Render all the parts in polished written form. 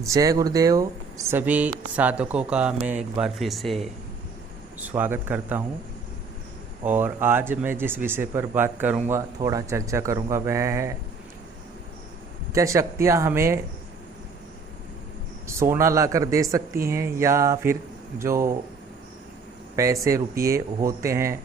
जय गुरुदेव। सभी साधकों का मैं एक बार फिर से स्वागत करता हूँ। और आज मैं जिस विषय पर बात करूँगा, थोड़ा चर्चा करूँगा, वह है क्या शक्तियाँ हमें सोना लाकर दे सकती हैं या फिर जो पैसे रुपये होते हैं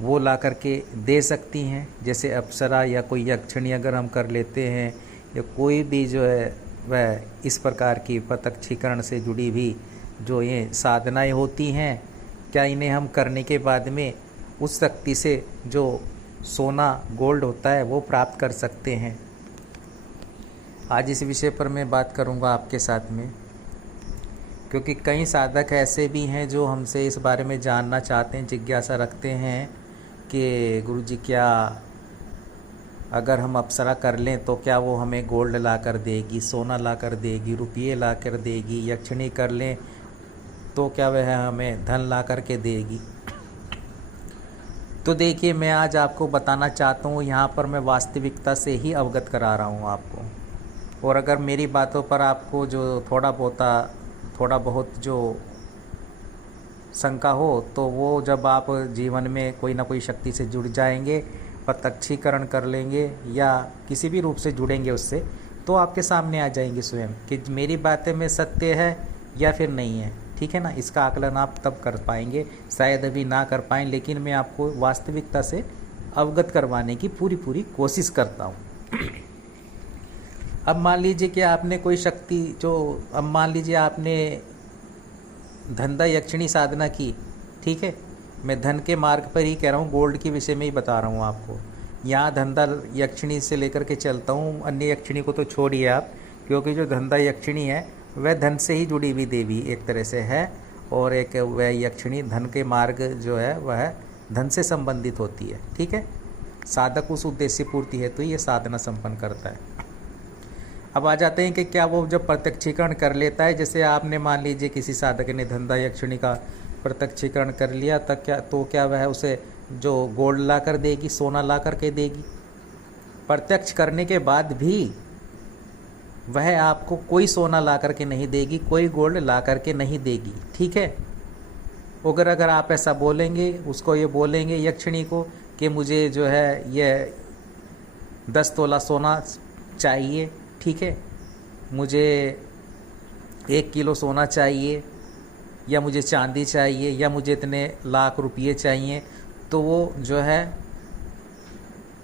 वो ला कर के दे सकती हैं। जैसे अप्सरा या कोई यक्षिणी अगर हम कर लेते हैं या कोई भी जो है वह इस प्रकार की प्रत्यक्षीकरण से जुड़ी हुई जो ये साधनाएं होती हैं, क्या इन्हें हम करने के बाद में उस शक्ति से जो सोना गोल्ड होता है वो प्राप्त कर सकते हैं। आज इस विषय पर मैं बात करूंगा आपके साथ में, क्योंकि कई साधक ऐसे भी हैं जो हमसे इस बारे में जानना चाहते हैं, जिज्ञासा रखते हैं कि गुरुजी क्या अगर हम अप्सरा कर लें तो क्या वो हमें गोल्ड ला कर देगी, सोना ला कर देगी, रुपये ला कर देगी। यक्षिणी कर लें तो क्या वह हमें धन ला कर के देगी। तो देखिए, मैं आज आपको बताना चाहता हूँ, यहाँ पर मैं वास्तविकता से ही अवगत करा रहा हूँ आपको। और अगर मेरी बातों पर आपको जो थोड़ा बहुत जो शंका हो तो वो जब आप जीवन में कोई ना कोई शक्ति से जुड़ जाएंगे, प्रत्यक्षीकरण कर लेंगे या किसी भी रूप से जुड़ेंगे उससे, तो आपके सामने आ जाएंगे स्वयं कि मेरी बातें में सत्य है या फिर नहीं है। ठीक है ना। इसका आकलन आप तब कर पाएंगे, शायद अभी ना कर पाएँ, लेकिन मैं आपको वास्तविकता से अवगत करवाने की पूरी कोशिश करता हूँ। अब मान लीजिए कि आपने कोई शक्ति अब मान लीजिए आपने धंधा यक्षिणी साधना की। ठीक है, मैं धन के मार्ग पर ही कह रहा हूँ, गोल्ड के विषय में ही बता रहा हूँ आपको। यहाँ धंधा यक्षिणी से लेकर के चलता हूँ, अन्य यक्षिणी को तो छोड़िए आप, क्योंकि जो धंधा यक्षिणी है वह धन से ही जुड़ी हुई देवी एक तरह से है, और एक वह यक्षिणी धन के मार्ग जो है वह धन से संबंधित होती है। ठीक है, साधक उस उद्देश्य पूर्ति हेतु ही ये साधना संपन्न करता है। अब आ जाते हैं कि क्या वो जब प्रत्यक्षीकरण कर लेता है, जैसे आपने मान लीजिए किसी साधक ने धंधा यक्षिणी का प्रत्यक्षीकरण कर लिया, तब क्या वह उसे जो गोल्ड ला कर देगी, सोना ला कर के देगी। प्रत्यक्ष करने के बाद भी वह आपको कोई सोना ला कर के नहीं देगी, कोई गोल्ड ला कर के नहीं देगी। ठीक है, अगर आप ऐसा बोलेंगे, उसको ये बोलेंगे यक्षिणी को कि मुझे जो है ये 10 तोला सोना चाहिए, ठीक है, मुझे 1 किलो सोना चाहिए, या मुझे चांदी चाहिए, या मुझे इतने लाख रुपये चाहिए, तो वो जो है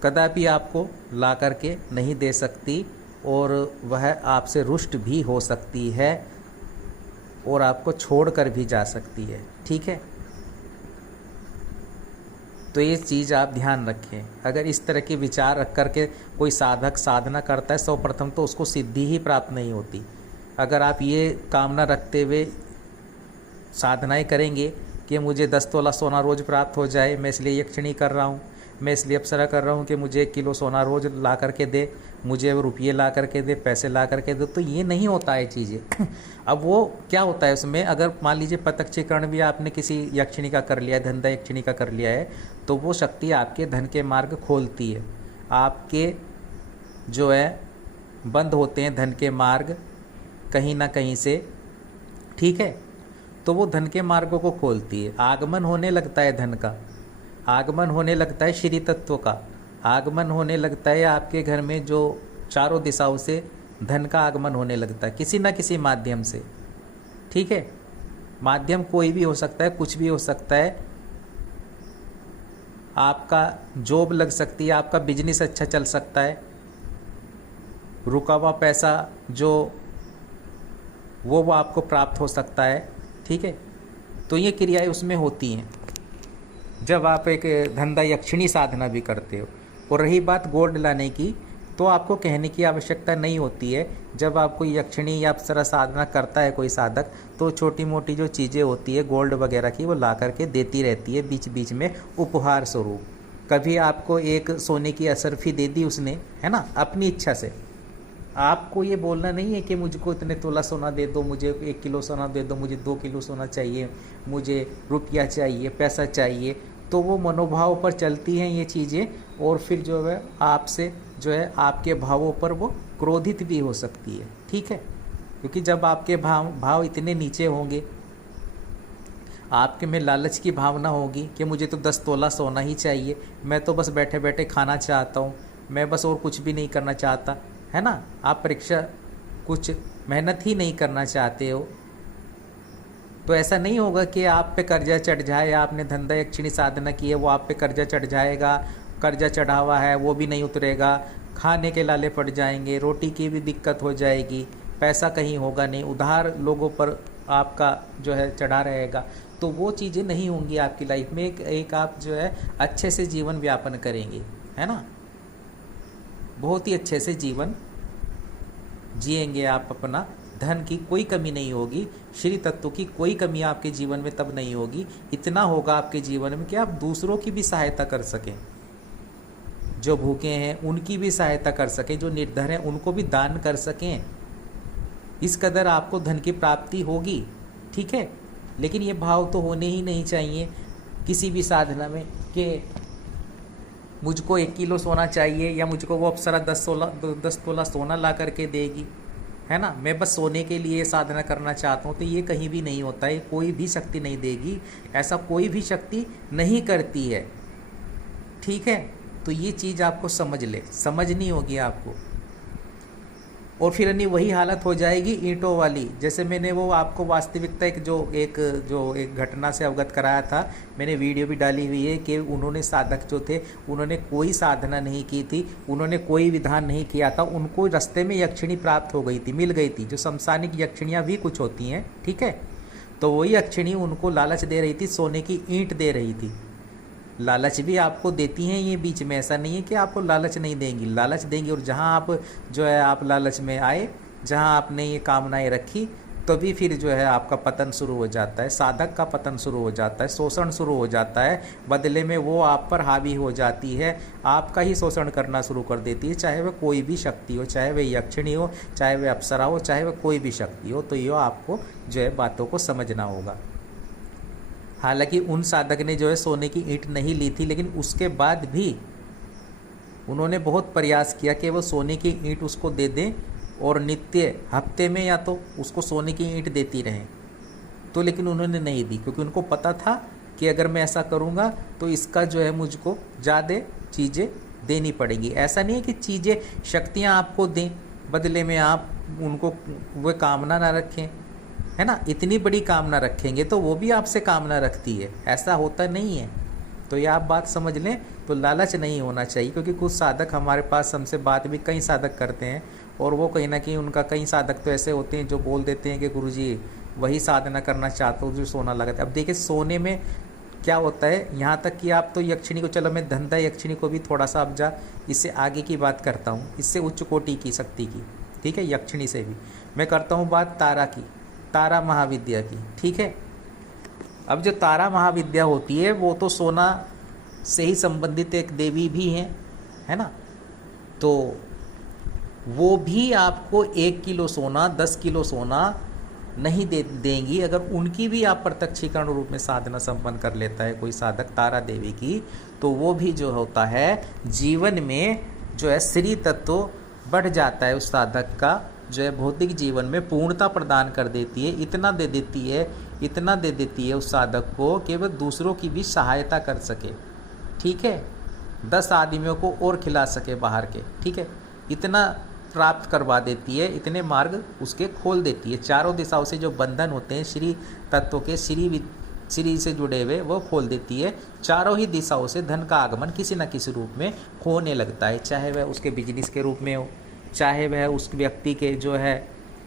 कदापि आपको ला करके नहीं दे सकती, और वह आपसे रुष्ट भी हो सकती है और आपको छोड़कर भी जा सकती है। ठीक है, तो ये चीज़ आप ध्यान रखें। अगर इस तरह के विचार रख करके कोई साधक साधना करता है, सर्वप्रथम तो उसको सिद्धि ही प्राप्त नहीं होती। अगर आप ये कामना रखते हुए साधनाएं करेंगे कि मुझे 10 तोला सोना रोज़ प्राप्त हो जाए, मैं इसलिए यक्षिणी कर रहा हूँ, मैं इसलिए अप्सरा कर रहा हूँ कि मुझे 1 किलो सोना रोज़ ला करके दे, मुझे रुपये ला करके दे, पैसे ला करके दे, तो ये नहीं होता है चीज़ें। अब वो क्या होता है उसमें, अगर मान लीजिए प्रत्यक्षीकरण भी आपने किसी यक्षिणी का कर लिया है, धंधा यक्षिणी का कर लिया है, तो वो शक्ति आपके धन के मार्ग खोलती है। आपके जो है बंद होते हैं धन के मार्ग कहीं ना कहीं से। ठीक है, तो वो धन के मार्गों को खोलती है। आगमन होने लगता है धन का, आगमन होने लगता है श्री तत्व का, आगमन होने लगता है आपके घर में जो चारों दिशाओं से धन का आगमन होने लगता है किसी न किसी माध्यम से। ठीक है, माध्यम कोई भी हो सकता है, कुछ भी हो सकता है। आपका जॉब लग सकती है, आपका बिजनेस अच्छा चल सकता है, रुका हुआ पैसा जो वो आपको प्राप्त हो सकता है। ठीक है, तो ये क्रियाएं उसमें होती हैं जब आप एक धंधा यक्षिणी साधना भी करते हो। और रही बात गोल्ड लाने की, तो आपको कहने की आवश्यकता नहीं होती है। जब आप कोई यक्षिणी या अप्सरा साधना करता है कोई साधक, तो छोटी मोटी जो चीज़ें होती है गोल्ड वगैरह की, वो ला करके देती रहती है बीच बीच में उपहार स्वरूप। कभी आपको एक सोने की असरफी दे दी उसने, है ना, अपनी इच्छा से। आपको ये बोलना नहीं है कि मुझको इतने तोला सोना दे दो, मुझे 1 किलो सोना दे दो, मुझे 2 किलो सोना चाहिए, मुझे रुपया चाहिए, पैसा चाहिए। तो वो मनोभाव पर चलती हैं ये चीज़ें, और फिर जो है आपसे जो है आपके भावों पर वो क्रोधित भी हो सकती है। ठीक है, क्योंकि जब आपके भाव भाव इतने नीचे होंगे, आपके में लालच की भावना होगी कि मुझे तो 10 तोला सोना ही चाहिए, मैं तो बस बैठे बैठे खाना चाहता हूँ, मैं बस और कुछ भी नहीं करना चाहता, है ना। आप परीक्षा कुछ मेहनत ही नहीं करना चाहते हो, तो ऐसा नहीं होगा कि आप पे कर्जा चढ़ जाए। आपने धंधा यक्षिणी साधना की है, वो आप पे कर्जा चढ़ जाएगा, कर्जा चढ़ा हुआ है वो भी नहीं उतरेगा, खाने के लाले पड़ जाएंगे, रोटी की भी दिक्कत हो जाएगी, पैसा कहीं होगा नहीं, उधार लोगों पर आपका जो है चढ़ा रहेगा। तो वो चीज़ें नहीं होंगी आपकी लाइफ में। एक आप जो है अच्छे से जीवन व्यापन करेंगे, है ना, बहुत ही अच्छे से जीवन जिएंगे आप अपना। धन की कोई कमी नहीं होगी, श्री तत्व की कोई कमी आपके जीवन में तब नहीं होगी। इतना होगा आपके जीवन में कि आप दूसरों की भी सहायता कर सकें, जो भूखे हैं उनकी भी सहायता कर सकें, जो निर्धन हैं उनको भी दान कर सकें। इस कदर आपको धन की प्राप्ति होगी, ठीक है। लेकिन ये भाव तो होने ही नहीं चाहिए किसी भी साधना में कि मुझको 1 किलो सोना चाहिए या मुझको वो अप्सरा 10 तोला सोना ला करके देगी, है ना, मैं बस सोने के लिए साधना करना चाहता हूँ। तो ये कहीं भी नहीं होता है, कोई भी शक्ति नहीं देगी, ऐसा कोई भी शक्ति नहीं करती है, ठीक है। तो ये चीज़ आपको समझनी होगी आपको। और फिर नहीं वही हालत हो जाएगी ईंटों वाली। जैसे मैंने वो आपको वास्तविकता एक घटना से अवगत कराया था, मैंने वीडियो भी डाली हुई है कि उन्होंने साधक जो थे उन्होंने कोई साधना नहीं की थी, उन्होंने कोई विधान नहीं किया था, उनको रास्ते में यक्षिणी प्राप्त हो गई थी, मिल गई थी। जो शमशानिक यक्षिणियाँ भी कुछ होती हैं, ठीक है, तो वही यक्षिणी उनको लालच दे रही थी, सोने की ईंट दे रही थी। लालच भी आपको देती हैं ये बीच में, ऐसा नहीं है कि आपको लालच नहीं देंगी, लालच देंगी। और जहाँ आप जो है आप लालच में आए, जहाँ आपने ये कामनाएं रखी, तभी फिर जो है आपका पतन शुरू हो जाता है, साधक का पतन शुरू हो जाता है, शोषण शुरू हो जाता है। बदले में वो आप पर हावी हो जाती है, आपका ही शोषण करना शुरू कर देती है, चाहे वह कोई भी शक्ति हो, चाहे वह यक्षिणी हो, चाहे वह अप्सरा हो, चाहे वह कोई भी शक्ति हो। तो ये आपको जो है बातों को समझना होगा। हालांकि उन साधक ने जो है सोने की ईंट नहीं ली थी, लेकिन उसके बाद भी उन्होंने बहुत प्रयास किया कि वो सोने की ईंट उसको दे दें और नित्य हफ्ते में या तो उसको सोने की ईंट देती रहें। तो लेकिन उन्होंने नहीं दी, क्योंकि उनको पता था कि अगर मैं ऐसा करूँगा तो इसका जो है मुझको ज़्यादा चीज़ें देनी पड़ेंगी। ऐसा नहीं है कि चीज़ें शक्तियाँ आपको दें, बदले में आप उनको वो कामना ना रखें, है ना। इतनी बड़ी कामना रखेंगे तो वो भी आपसे कामना रखती है, ऐसा होता नहीं है। तो ये आप बात समझ लें। तो लालच नहीं होना चाहिए, क्योंकि कुछ साधक हमारे पास हमसे बात भी कई साधक करते हैं, और वो कहीं ना कहीं उनका कई साधक तो ऐसे होते हैं जो बोल देते हैं कि गुरुजी वही साधना करना चाहता हूँ जो सोना लगाता है। अब देखिए सोने में क्या होता है, यहाँ तक कि आप तो यक्षिणी को, चलो मैं धंधा यक्षिणी को भी थोड़ा सा अब इससे आगे की बात करता हूँ, इससे उच्च कोटि की शक्ति की, ठीक है। यक्षिणी से भी मैं करता हूँ बात तारा की, तारा महाविद्या की, ठीक है। अब जो तारा महाविद्या होती है वो तो सोना से ही संबंधित एक देवी भी हैं, है ना। तो वो भी आपको 1 किलो सोना, 10 किलो सोना नहीं देंगी। अगर उनकी भी आप प्रत्यक्षीकरण रूप में साधना संपन्न कर लेता है कोई साधक तारा देवी की, तो वो भी जो होता है जीवन में जो है श्री तत्व बढ़ जाता है। उस साधक का जो है भौतिक जीवन में पूर्णता प्रदान कर देती है, इतना दे देती है उस साधक को कि वह दूसरों की भी सहायता कर सके, ठीक है। 10 आदमियों को और खिला सके बाहर के, ठीक है। इतना प्राप्त करवा देती है, इतने मार्ग उसके खोल देती है। चारों दिशाओं से जो बंधन होते हैं श्री तत्व के, श्री से जुड़े हुए, वो खोल देती है। चारों ही दिशाओं से धन का आगमन किसी न किसी रूप में होने लगता है, चाहे वह उसके बिजनेस के रूप में हो, चाहे वह उस व्यक्ति के जो है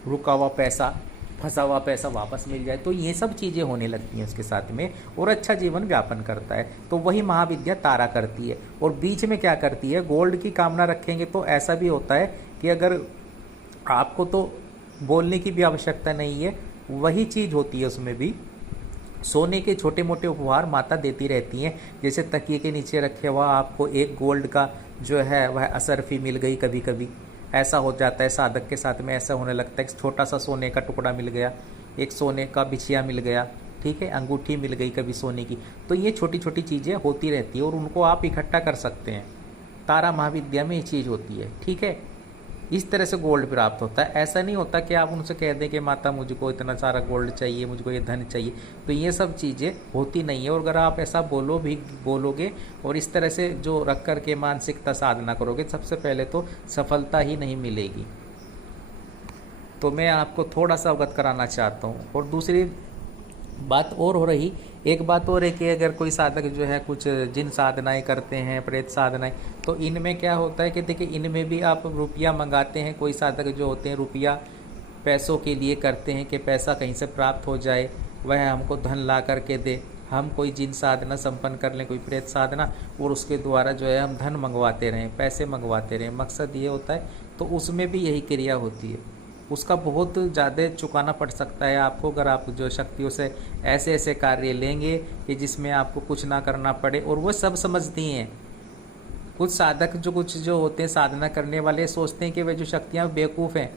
रुका हुआ पैसा, फंसा हुआ पैसा वापस मिल जाए। तो ये सब चीज़ें होने लगती हैं उसके साथ में, और अच्छा जीवन व्यापन करता है। तो वही महाविद्या तारा करती है। और बीच में क्या करती है, गोल्ड की कामना रखेंगे तो ऐसा भी होता है कि अगर आपको तो बोलने की भी आवश्यकता नहीं है, वही चीज़ होती है उसमें भी। सोने के छोटे मोटे उपहार माता देती रहती हैं, जैसे तकिए के नीचे रखे हुआ आपको एक गोल्ड का जो है वह असरफी मिल गई। कभी कभी ऐसा हो जाता है साधक के साथ में, ऐसा होने लगता है कि छोटा सा सोने का टुकड़ा मिल गया, एक सोने का बिछिया मिल गया, ठीक है, अंगूठी मिल गई कभी सोने की। तो ये छोटी छोटी चीज़ें होती रहती है और उनको आप इकट्ठा कर सकते हैं। तारा महाविद्या में ये चीज़ होती है, ठीक है। इस तरह से गोल्ड प्राप्त होता है। ऐसा नहीं होता कि आप उनसे कह दें कि माता मुझको इतना सारा गोल्ड चाहिए, मुझको ये धन चाहिए, तो ये सब चीज़ें होती नहीं है। और अगर आप ऐसा बोलोगे और इस तरह से जो रख कर के मानसिकता साधना करोगे, सबसे पहले तो सफलता ही नहीं मिलेगी। तो मैं आपको थोड़ा सा अवगत कराना चाहता हूँ। और दूसरी बात और हो रही, एक बात और है कि अगर कोई साधक जो है कुछ जिन साधनाएं करते हैं, प्रेत साधनाएं, तो इनमें क्या होता है कि देखिए इनमें भी आप रुपया मंगाते हैं। कोई साधक जो होते हैं रुपया पैसों के लिए करते हैं कि पैसा कहीं से प्राप्त हो जाए, वह हमको धन ला करके दे, हम कोई जिन साधना संपन्न कर लें, कोई प्रेत साधना, और उसके द्वारा जो है हम धन मंगवाते रहें, पैसे मंगवाते रहें, मकसद ये होता है। तो उसमें भी यही क्रिया होती है। उसका बहुत ज़्यादा चुकाना पड़ सकता है आपको, अगर आप जो शक्तियों से ऐसे ऐसे कार्य लेंगे कि जिसमें आपको कुछ ना करना पड़े। और वो सब समझती हैं। कुछ साधक जो होते हैं साधना करने वाले, सोचते हैं कि वह जो शक्तियाँ बेवकूफ़ हैं,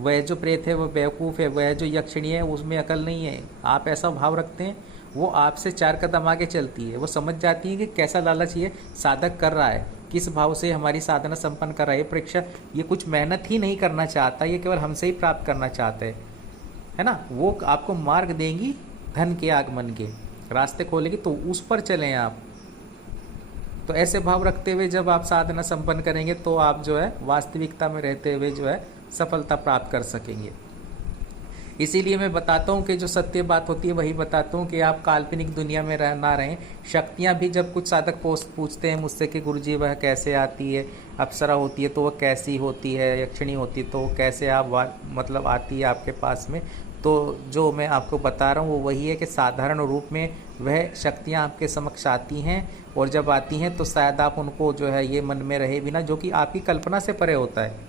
वह जो प्रेत है वह बेवकूफ़ है, वह जो यक्षिणी है उसमें अकल नहीं है। आप ऐसा भाव रखते हैं, वो आपसे 4 कदम आगे चलती है। वो समझ जाती है कि कैसा लालच ये साधक कर रहा है, किस भाव से हमारी साधना संपन्न कर रहा है। परीक्षा ये कुछ मेहनत ही नहीं करना चाहता, ये केवल हमसे ही प्राप्त करना चाहता है ना। वो आपको मार्ग देंगी, धन के आगमन के रास्ते खोलेगी, तो उस पर चलें आप। तो ऐसे भाव रखते हुए जब आप साधना संपन्न करेंगे तो आप जो है वास्तविकता में रहते हुए जो है सफलता प्राप्त कर सकेंगे। इसीलिए मैं बताता हूँ कि जो सत्य बात होती है वही बताता हूँ कि आप काल्पनिक दुनिया में ना रहें। शक्तियाँ भी जब कुछ साधक पूछते हैं मुझसे कि गुरुजी वह कैसे आती है, अप्सरा होती है तो वह कैसी होती है, यक्षिणी होती है तो वो कैसे मतलब आती है आपके पास में, तो जो मैं आपको बता रहा हूँ वो वही है कि साधारण रूप में वह शक्तियाँ आपके समक्ष आती हैं। और जब आती हैं तो शायद आप उनको जो है ये मन में रहे बिना, जो कि आपकी कल्पना से परे होता है।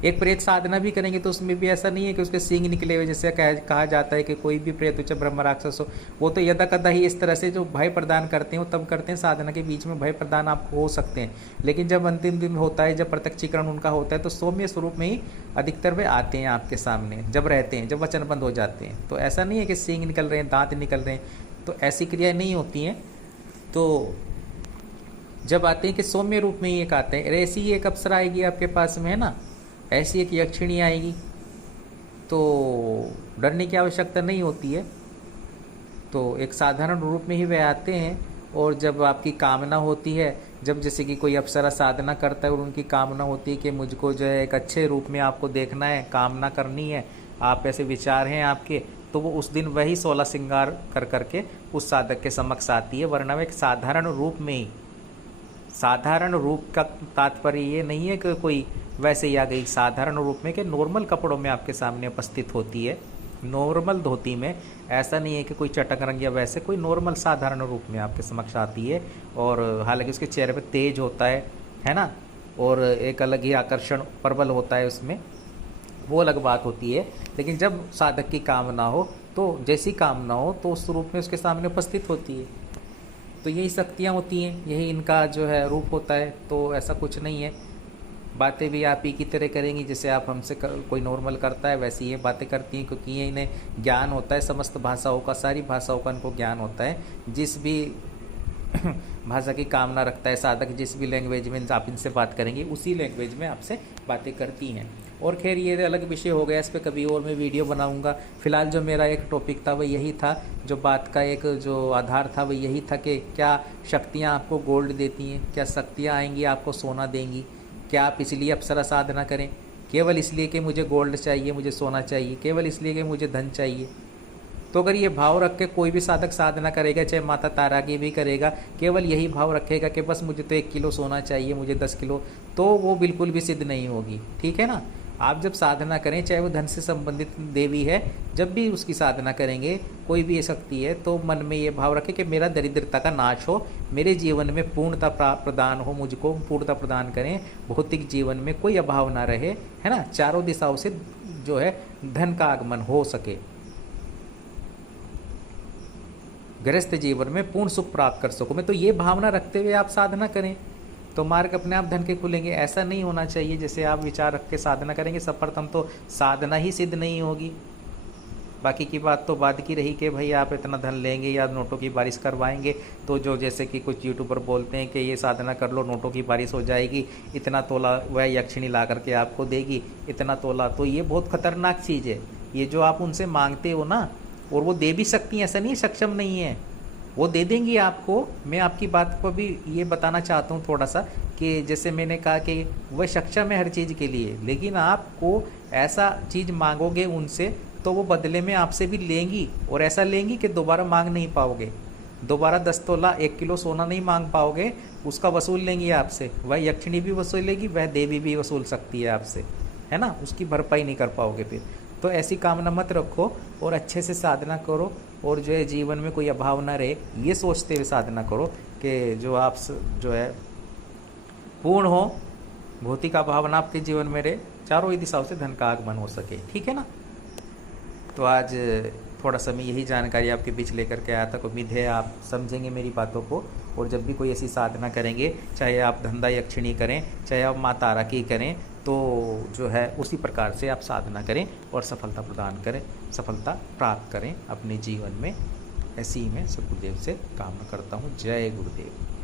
एक प्रेत साधना भी करेंगे तो उसमें भी ऐसा नहीं है कि उसके सींग निकले हुए, जैसे कहा जाता है कि कोई भी प्रेत हो चाहे ब्रह्म राक्षस हो, वो तो यदा कदा ही इस तरह से जो भय प्रदान करते हैं वो तब करते हैं। साधना के बीच में भय प्रदान आपको हो सकते हैं, लेकिन जब अंतिम दिन होता है, जब प्रत्यक्षीकरण उनका होता है, तो सौम्य स्वरूप में ही अधिकतर वे आते हैं आपके सामने जब रहते हैं, जब वचन बंद हो जाते हैं। तो ऐसा नहीं है कि सींग निकल रहे हैं, दांत निकल रहे हैं, तो ऐसी क्रियाएँ नहीं होती हैं। तो जब आते हैं कि सौम्य रूप में ही एक आते हैं। ऐसी ही एक अप्सरा आएगी आपके पास में, है ना, ऐसी एक यक्षिणी आएगी, तो डरने की आवश्यकता नहीं होती है। तो एक साधारण रूप में ही वे आते हैं। और जब आपकी कामना होती है, जब जैसे कि कोई अप्सरा साधना करता है और उनकी कामना होती है कि मुझको जो है एक अच्छे रूप में आपको देखना है, कामना करनी है, आप ऐसे विचार हैं आपके, तो वो उस दिन वही 16 श्रृंगार कर करके उस साधक के समक्ष आती है। वरना वो एक साधारण रूप में ही, साधारण रूप का तात्पर्य ये नहीं है कि कोई वैसे ही आ गई, साधारण रूप में कि नॉर्मल कपड़ों में आपके सामने उपस्थित होती है, नॉर्मल धोती में। ऐसा नहीं है कि कोई चटक रंग या वैसे, कोई नॉर्मल साधारण रूप में आपके समक्ष आती है। और हालांकि उसके चेहरे पे तेज होता है ना, और एक अलग ही आकर्षण प्रबल होता है उसमें, वो अलग बात होती है। लेकिन जब साधक की कामना हो, तो जैसी कामना हो तो उस रूप में उसके सामने उपस्थित होती है। तो यही शक्तियाँ होती हैं, यही इनका जो है रूप होता है। तो ऐसा कुछ नहीं है। बातें भी आप ही की तरह करेंगी, जैसे आप हमसे कोई नॉर्मल करता है वैसी ये बातें करती हैं, क्योंकि ये इन्हें ज्ञान होता है समस्त भाषाओं का, सारी भाषाओं का इनको ज्ञान होता है। जिस भी भाषा की कामना रखता है साधक, जिस भी लैंग्वेज में आप इनसे बात करेंगे उसी लैंग्वेज में आपसे बातें करती हैं। और खैर ये अलग विषय हो गया, इस पर कभी और मैं वीडियो बनाऊंगा। फिलहाल जो मेरा एक टॉपिक था वो यही था, जो बात का एक जो आधार था वो यही था कि क्या शक्तियाँ आपको गोल्ड देती हैं, क्या शक्तियाँ आएंगी आपको सोना देंगी, क्या आप इसलिए अप्सरा साधना करें केवल इसलिए कि मुझे गोल्ड चाहिए, मुझे सोना चाहिए, केवल इसलिए कि मुझे धन चाहिए। तो अगर ये भाव रख के कोई भी साधक साधना करेगा, चाहे माता तारा की भी करेगा, केवल यही भाव रखेगा कि बस मुझे तो 1 किलो सोना चाहिए, मुझे 10 किलो, तो वो बिल्कुल भी सिद्ध नहीं होगी। ठीक है ना। आप जब साधना करें, चाहे वो धन से संबंधित देवी है, जब भी उसकी साधना करेंगे, कोई भी ये शक्ति है, तो मन में ये भाव रखें कि मेरा दरिद्रता का नाश हो, मेरे जीवन में पूर्णता प्रदान हो, मुझको पूर्णता प्रदान करें, भौतिक जीवन में कोई अभाव ना रहे, है ना, चारों दिशाओं से जो है धन का आगमन हो सके, गृहस्थ जीवन में पूर्ण सुख प्राप्त कर सको मैं। तो ये भावना रखते हुए आप साधना करें तो मार्ग अपने आप धन के खुलेंगे। ऐसा नहीं होना चाहिए जैसे आप विचार रख के साधना करेंगे, सर्वप्रथम तो साधना ही सिद्ध नहीं होगी। बाकी की बात तो बाद की रही कि भाई आप इतना धन लेंगे या नोटों की बारिश करवाएंगे, तो जो जैसे कि कुछ यूट्यूबर बोलते हैं कि ये साधना कर लो नोटों की बारिश हो जाएगी, इतना तोला वह यक्षिणी ला करके आपको देगी, इतना तोला। तो ये बहुत खतरनाक चीज़ है। ये जो आप उनसे मांगते हो ना, और वो दे भी सकती हैं, ऐसा नहीं सक्षम नहीं है, वो दे देंगी आपको। मैं आपकी बात को भी ये बताना चाहता हूँ थोड़ा सा, कि जैसे मैंने कहा कि वह सक्षम है हर चीज़ के लिए, लेकिन आपको ऐसा चीज़ मांगोगे उनसे तो वो बदले में आपसे भी लेंगी, और ऐसा लेंगी कि दोबारा मांग नहीं पाओगे, दोबारा 10 तोला 1 किलो सोना नहीं मांग पाओगे, उसका वसूल लेंगी आपसे। वह यक्षिणी भी वसूलेगी, वह देवी भी वसूल सकती है आपसे, है ना, उसकी भरपाई नहीं कर पाओगे फिर। तो ऐसी कामना मत रखो और अच्छे से साधना करो, और जो है जीवन में कोई अभाव ना रहे, ये सोचते हुए साधना करो कि जो आप जो है पूर्ण हो, भौतिक अभाव ना आपके जीवन में रहे, चारों ही दिशाओं से धन का आगमन हो सके। ठीक है ना। तो आज थोड़ा सा मैं यही जानकारी आपके बीच लेकर के आया था। उम्मीद है आप समझेंगे मेरी बातों को, और जब भी कोई ऐसी साधना करेंगे, चाहे आप धंधा यक्षिणी करें, चाहे आप माँ तारा की करें, तो जो है उसी प्रकार से आप साधना करें और सफलता प्रदान करें, सफलता प्राप्त करें अपने जीवन में। ऐसी ही मैं सदगुरुदेव से कामना करता हूँ। जय गुरुदेव।